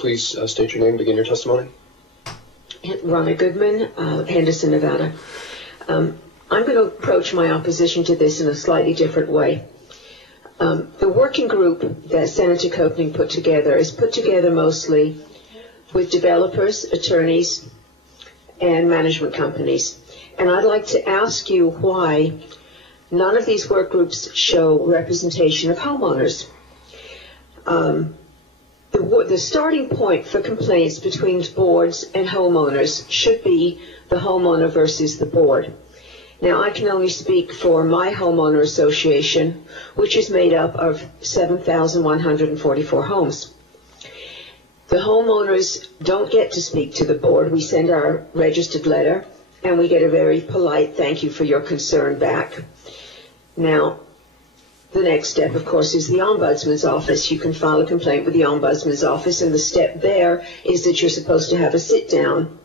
Please state your name and begin your testimony. Ronna Goodman, Henderson, Nevada. I'm going to approach my opposition to this in a slightly different way. The working group that Senator Copeland put together is put together mostly with developers, attorneys, and management companies. And I'd like to ask you why none of these work groups show representation of homeowners. The starting point for complaints between boards and homeowners should be the homeowner versus the board. Now, I can only speak for my homeowner association, which is made up of 7,144 homes. The homeowners don't get to speak to the board. We send our registered letter, and we get a very polite thank you for your concern back. Now, the next step, of course, is the Ombudsman's office. You can file a complaint with the Ombudsman's office, and the step there is that you're supposed to have a sit-down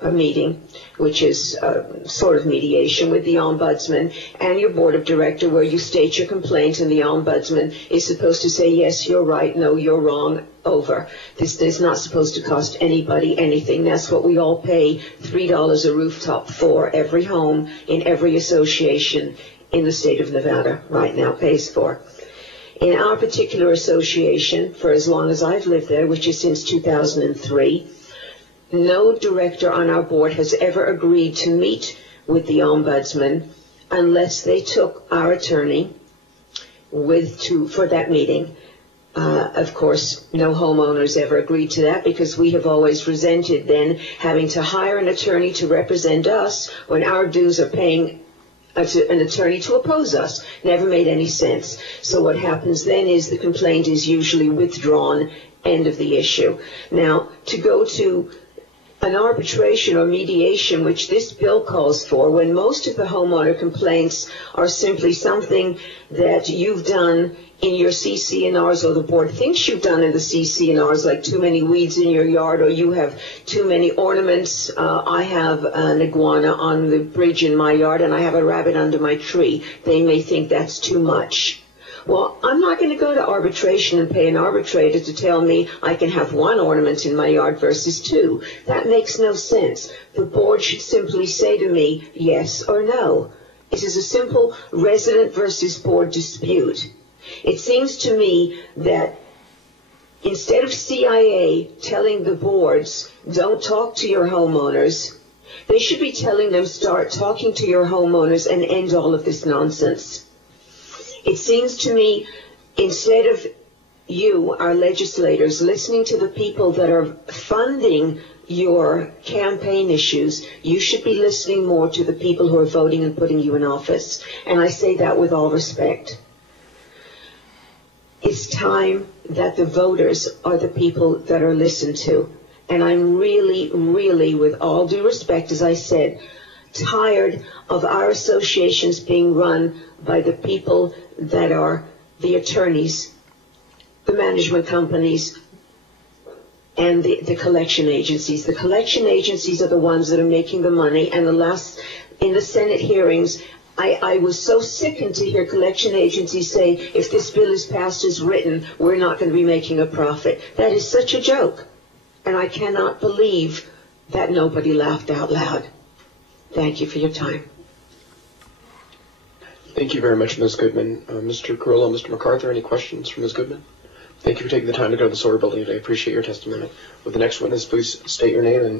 meeting, which is sort of mediation with the Ombudsman and your board of director, where you state your complaint, and the Ombudsman is supposed to say, yes, you're right, no, you're wrong, over. This is not supposed to cost anybody anything. That's what we all pay $3 a rooftop for. Every home in every association in the state of Nevada right now pays for. In our particular association, for as long as I've lived there, which is since 2003, no director on our board has ever agreed to meet with the Ombudsman unless they took our attorney for that meeting. Of course, no homeowners ever agreed to that, because we have always resented then having to hire an attorney to represent us when our dues are paying an attorney to oppose us. Never made any sense. So what happens then is the complaint is usually withdrawn, end of the issue. Now, to go to an arbitration or mediation, which this bill calls for, when most of the homeowner complaints are simply something that you've done in your CC&Rs, or the board thinks you've done in the CC&Rs, like too many weeds in your yard, or you have too many ornaments. I have an iguana on the bridge in my yard, and I have a rabbit under my tree. They may think that's too much. Well, I'm not going to go to arbitration and pay an arbitrator to tell me I can have one ornament in my yard versus two. That makes no sense. The board should simply say to me, yes or no. It is a simple resident versus board dispute. It seems to me that instead of CIA telling the boards, don't talk to your homeowners, they should be telling them, start talking to your homeowners and end all of this nonsense. It seems to me, instead of you, our legislators, listening to the people that are funding your campaign issues, you should be listening more to the people who are voting and putting you in office. And I say that with all respect. It's time that the voters are the people that are listened to. And I'm really, really, with all due respect, as I said, tired of our associations being run by the people that are the attorneys, the management companies, and the collection agencies. The collection agencies are the ones that are making the money, and in the Senate hearings, I was so sickened to hear collection agencies say, if this bill is passed as written, we're not going to be making a profit. That is such a joke, and I cannot believe that nobody laughed out loud. Thank you for your time. Thank you very much, Ms. Goodman. Mr. Carrillo, Mr. MacArthur, any questions from Ms. Goodman? Thank you for taking the time to go to the Sawyer Building today. I appreciate your testimony. With the next witness, please state your name and